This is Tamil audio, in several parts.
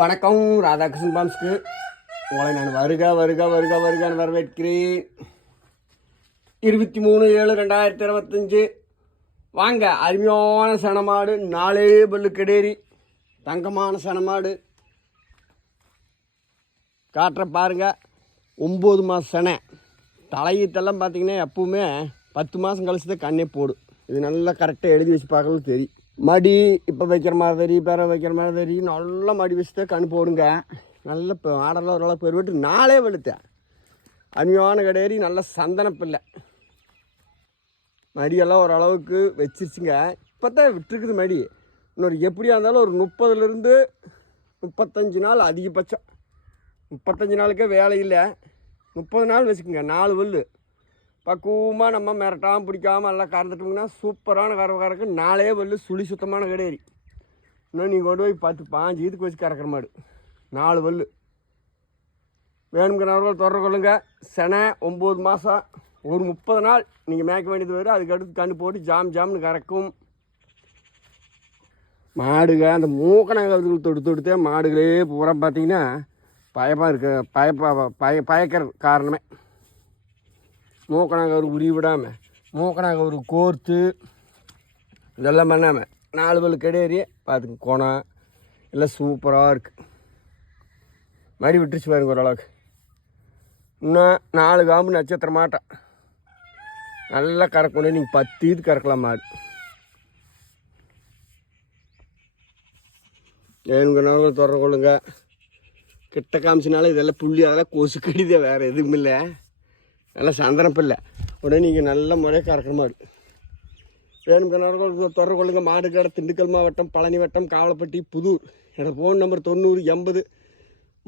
வணக்கம். ராதாகிருஷ்ணன் பாம்ஸ்க்கு உங்களை நான் வருகன்னு வரவேற்கிறேன். 23/7/2025 வாங்க. அருமையான சனமாடு, 4 பல்லு கெடேரி, தங்கமான சனமாடு காட்டுற பாருங்க. 9 மாதம் சனை. தலையீட்டெல்லாம் பார்த்தீங்கன்னா எப்பவுமே 10 மாதம் கழிச்சு தான் கண்ணே போடும். இது நல்லா கரெக்டாக எழுதி வச்சு பார்க்கறது தெரியும். மடி இப்போ வைக்கிற மாதிரி தெரியும், பேர வைக்கிற மாதிரி தெரியும். நல்லா மடி வச்சுதான் கண் போடுங்க. நல்ல இப்போ ஆடெல்லாம் ஓரளவு பெருவிட்டு 4 வெளுத்தேன். அருமையான கடையேறி நல்ல சந்தனப்பில்லை. மடியெல்லாம் ஓரளவுக்கு வச்சிருச்சுங்க. இப்போ தான் விட்டுருக்குது மடி. இன்னொரு எப்படியா இருந்தாலும் ஒரு 30லேருந்து 35 நாள் அதிகபட்சம். 35 நாளுக்கே வேலை இல்லை. 30 நாள் வச்சுக்கோங்க. 4 வல்லு பக்குவமாக நம்ம மிரட்டாமல் பிடிக்காமல் எல்லாம் கறந்துட்டோம்னா சூப்பரான கறக்கு 4 வல்லு சுழி சுத்தமான கடையேறி. இன்னும் நீங்கள் கொண்டு போய் 10-15 இதுக்கு வச்சு கறக்கிற மாடு. 4 வல்லு வேணுங்கிறவர்கள் தொடர்பு கொள்ளுங்க. செனை 9 மாதம் ஒரு 30 நாள் நீங்கள் மேய்க்க வேண்டியது வரும். அதுக்கடுத்து கண்டு போட்டு ஜாம்னு கறக்கும் மாடுங்க. அந்த மூக்கணாங்கல் தொடுத்தே மாடுகளே பூரா பார்த்தீங்கன்னா பயக்கிற காரணமே மூக்கணாங்கவர் உரி விடாமல், மூக்கணாங்கவர் கோர்த்து இதெல்லாம் பண்ணாமல் 4 பல்லு கடையேறி பார்த்துங்க. கோணம் எல்லாம் சூப்பராக இருக்குது. மடி விட்டுருச்சு பாருங்க ஓரளவுக்கு. இன்னும் 4 காம்பு நட்சத்திர மாட்டேன் நல்லா கறக்கணும். நீங்கள் 10 இது கறக்கலாம் மாடு. வேணுங்கிறவங்க தொடர்பு கொள்ளுங்க. கிட்ட காமிச்சினாலும் இதெல்லாம் புள்ளி, அதெல்லாம் கொசு கடிதே, வேறு எதுவும் இல்லை. நல்லா சந்தனப்பில்லை. உடனே நீங்கள் நல்ல முறையாக கறக்கிற மாடு. வேணுங்கிறவங்க தொடர்பு கொள்ளுங்க. மாடு கடை திண்டுக்கல் மாவட்டம், பழனி வட்டம், காவலப்பட்டி, புதூர். என்னோடய ஃபோன் நம்பர் 90 80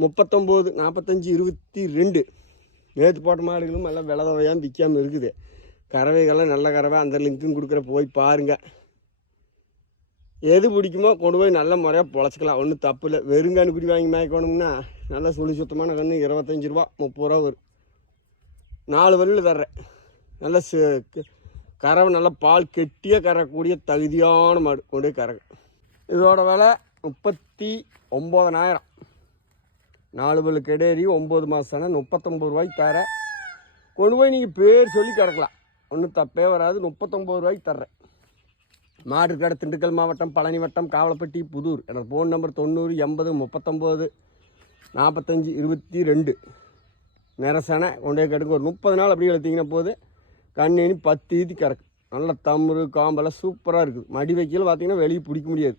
39 45 22. நேற்று போட்ட மாடுகளும் எல்லாம் விலதவையாக விற்காமல் இருக்குது. கறவைகள்லாம் நல்ல கறவை. அந்த லிங்க்கும் கொடுக்குற, போய் பாருங்கள். எது பிடிக்குமோ கொண்டு போய் நல்ல முறையாக பொழைச்சிக்கலாம். ஒன்றும் தப்பு இல்லை. வெறுங்கானு குடி வாங்கி மேய்க்கணும்னா நல்லா சுழி சுத்தமான கன்று 25 ரூபா 30 ரூபா வரும். 4 வல்லில் தர்றேன். நல்ல கறவை, நல்ல பால் கெட்டியாக கறக்கூடிய தகுதியான மாடு கொண்டு போய் கறகு. இதோட விலை 39,000. 4 பல்லு கெடேரி 9 மாதம் 39 ரூபாய்க்கு தர. கொண்டு போய் நீங்கள் பேர் சொல்லி கறக்கலாம். ஒன்றும் தப்பே வராது. 39 ரூபாய்க்கு தர்றேன். மாடு கடை திண்டுக்கல் மாவட்டம், பழனி வட்டம், காவலப்பட்டி, புதூர். என்னோடய ஃபோன் நம்பர் 90 80 39 45 22. நிறசனை கொண்டே கெடுங்க. ஒரு 30 நாள் அப்படியே எழுத்திங்கன்னா போது கண்ணேனி 10 ஈத்தி கறக்கு. நல்ல தம்பு காம்பெல்லாம் சூப்பராக இருக்குது. மடி வைக்கல பார்த்தீங்கன்னா வெளியே பிடிக்க முடியாது.